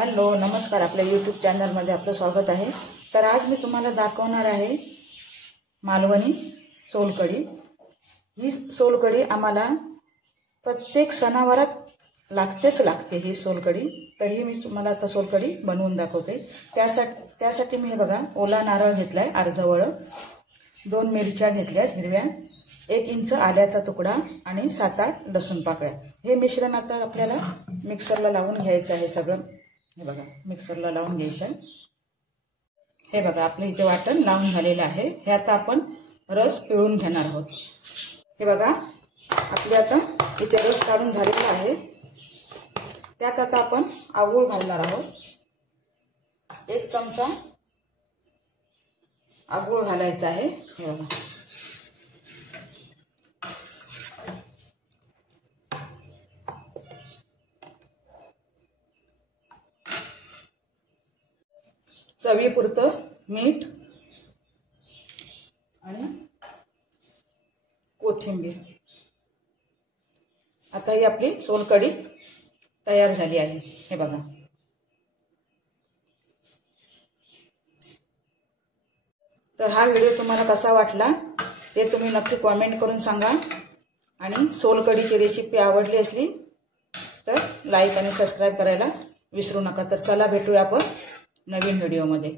Hello नमस्कार, आपल्या YouTube चॅनलमध्ये आपलं स्वागत आहे। तर आज मी तुम्हाला दाखवणार आहे मालवणी सोलकढी। ही सोलकढी आम्हाला प्रत्येक सणावारात लागते ही सोलकढी। तरी मी तुम्हाला आता सोलकढी बनवून दाखवते। त्यासाठी मी हे बघा ओला नारळ घेतलाय अर्धा वळ, 2 मिरच्या घेतल्या हिरव्या, 1 इंच आल्याचा तुकडा आणि 7-8 लसूण पाकळ्या। हे मिश्रण आता आपल्याला मिक्सरला लावून घ्यायचं आहे सगळं। हे बघा मिक्सरला लावून घ्यायचं आहे। हे बघा आपलं इथे वाटण लावून झालेलं आहे। हे आता आपण रस पिळून घेणार आहोत। हे बघा आपले आता इथे रस काढून झालेला आहे। त्यात आता आपण आवळून घालणार आहोत। 1 चमचा आवळून घालायचा आहे। हे बघा चवीपुरतं मीठ आणि कोथिंबीर। आता ही आपली सोलकढी तयार झाली आहे। हे बघा तर हा व्हिडिओ तुम्हाला कसा वाटला ते तुम्ही नक्की कमेंट करून सांगा। आणि सोलकढीची रेसिपी आवडली असली तर लाईक आणि सबस्क्राइब करायला विसरू नका। तर चला भेटूया आपण नवीन व्हिडिओमध्ये।